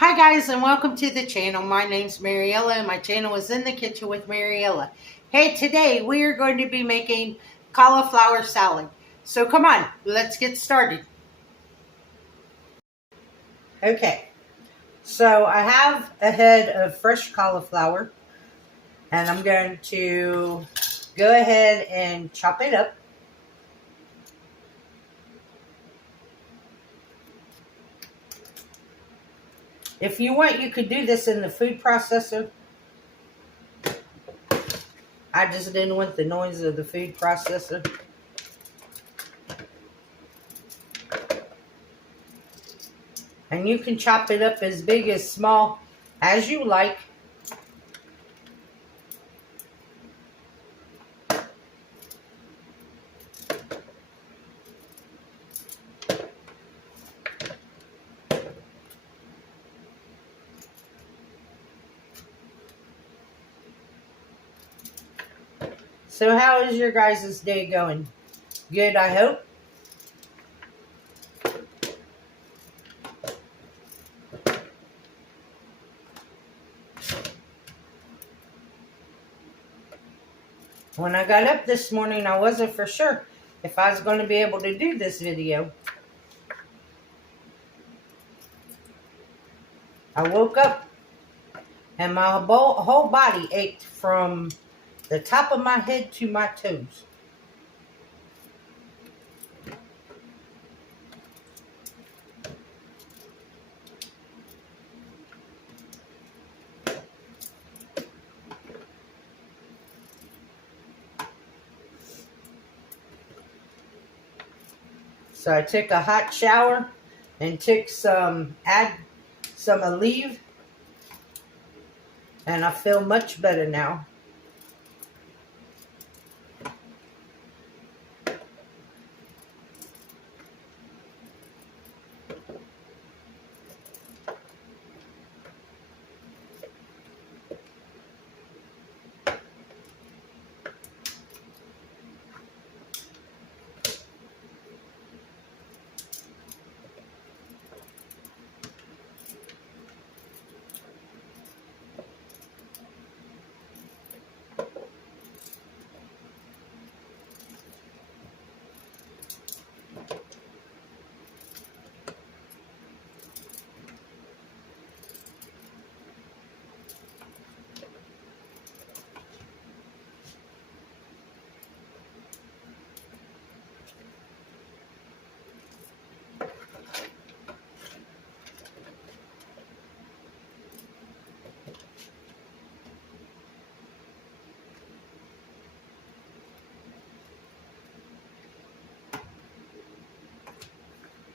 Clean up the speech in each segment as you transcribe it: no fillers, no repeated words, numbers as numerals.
Hi guys and welcome to the channel. My name's Mariella and my channel is In the Kitchen with Mariella. Hey, today we are going to be making cauliflower salad. So come on, let's get started. Okay, so I have a head of fresh cauliflower and I'm going to go ahead and chop it up. If you want, you could do this in the food processor. I just didn't want the noise of the food processor. And you can chop it up as big as small as you like. So how is your guys' day going? Good, I hope. When I got up this morning, I wasn't for sure if I was going to be able to do this video. I woke up and my whole body ached from the top of my head to my toes. So I took a hot shower and took add some Aleve, and I feel much better now.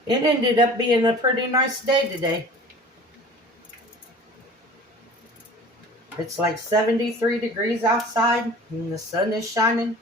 It ended up being a pretty nice day today. It's like 73 degrees outside and the sun is shining.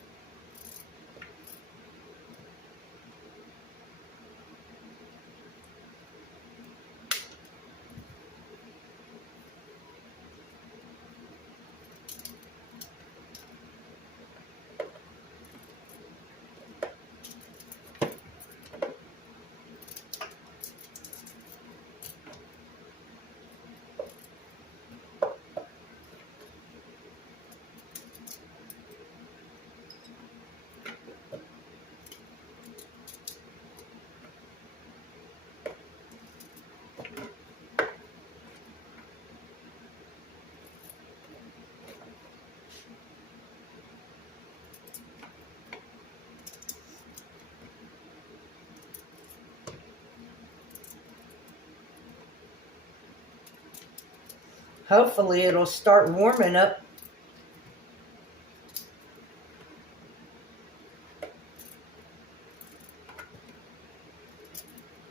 Hopefully it'll start warming up.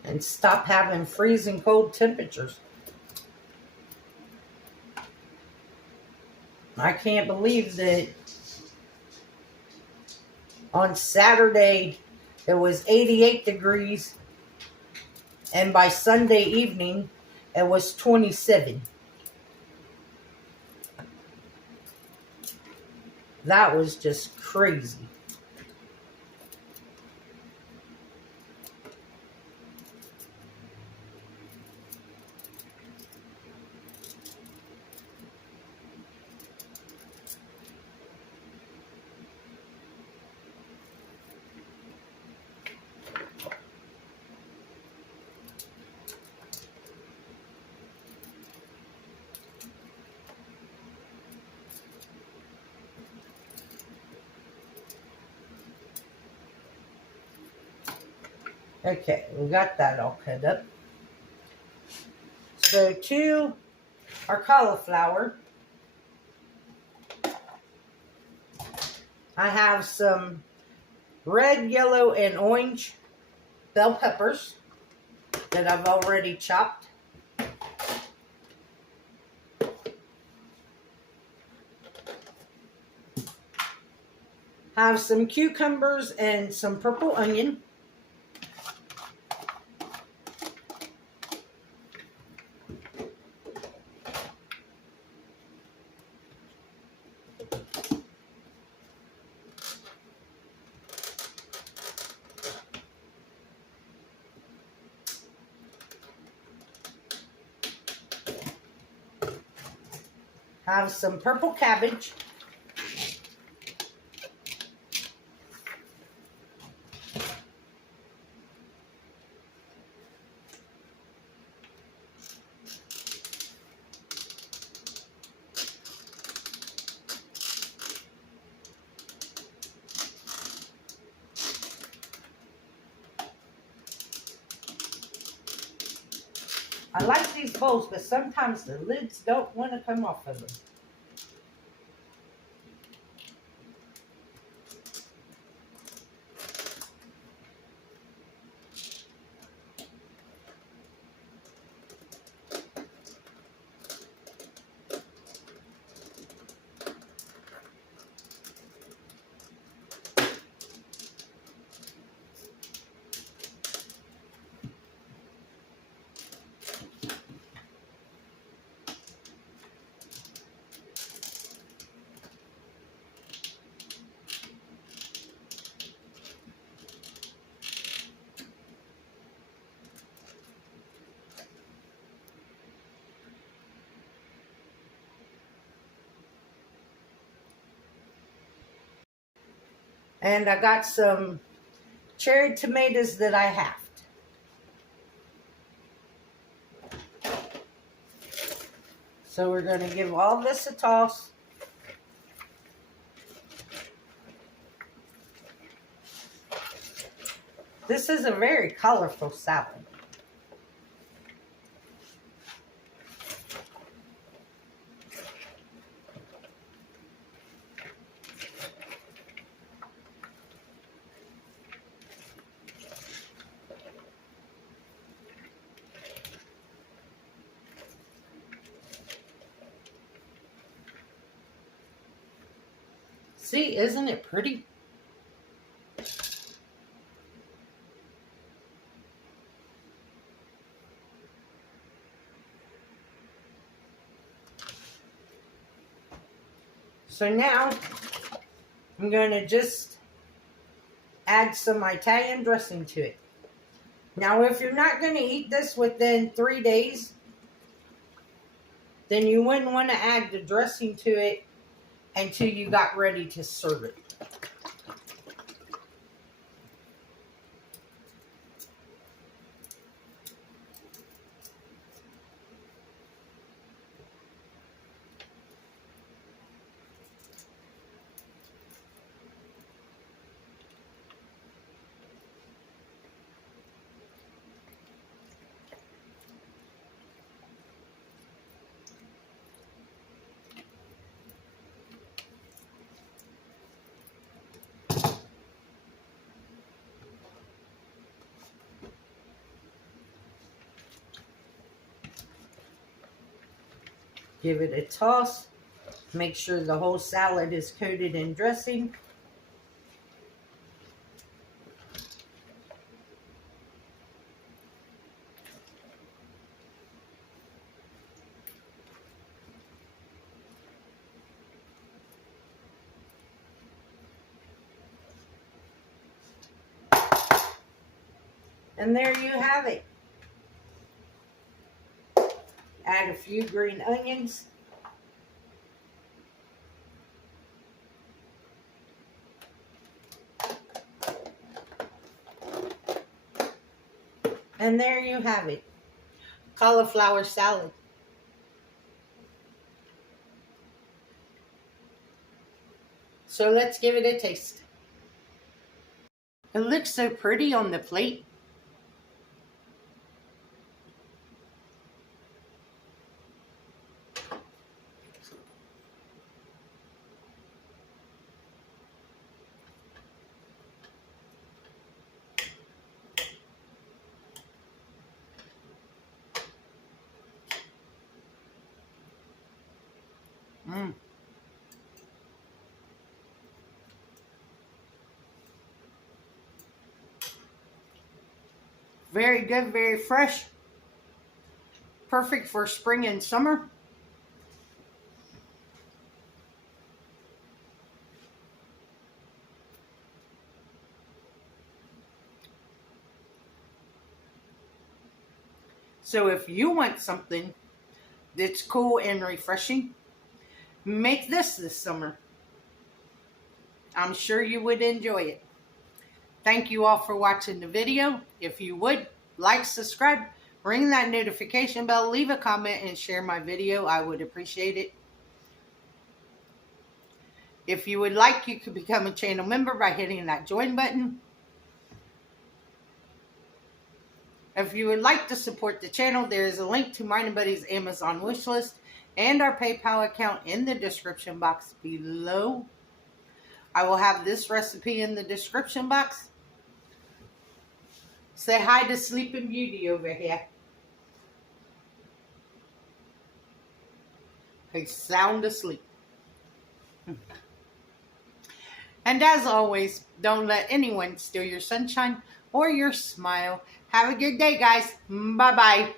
And stop having freezing cold temperatures. I can't believe that on Saturday it was 88 degrees and by Sunday evening it was 27. That was just crazy. Okay, we got that all cut up. So to our cauliflower, I have some red, yellow, and orange bell peppers that I've already chopped. Have some cucumbers and some purple onion. Have some purple cabbage. I like these bowls, but sometimes the lids don't want to come off of them. And I got some cherry tomatoes that I halved. So we're going to give all this a toss. This is a very colorful salad. See, isn't it pretty? So now I'm going to just add some Italian dressing to it. Now, if you're not going to eat this within 3 days, then you wouldn't want to add the dressing to it until you got ready to serve it. Give it a toss. Make sure the whole salad is coated in dressing. And there you have it. Add a few green onions. And there you have it. Cauliflower salad. So let's give it a taste. It looks so pretty on the plate. Mm. Very good, very fresh. Perfect for spring and summer. So if you want something that's cool and refreshing, make this summer. I'm sure you would enjoy it. Thank you all for watching the video. If you would, like, subscribe, ring that notification bell, leave a comment, and share my video. I would appreciate it. If you would like, you could become a channel member by hitting that join button. If you would like to support the channel, there is a link to mine and Buddy's Amazon wishlist and our PayPal account in the description box below. I will have this recipe in the description box. Say hi to Sleeping Beauty over here. He's sound asleep. And as always, don't let anyone steal your sunshine or your smile. Have a good day, guys. Bye-bye.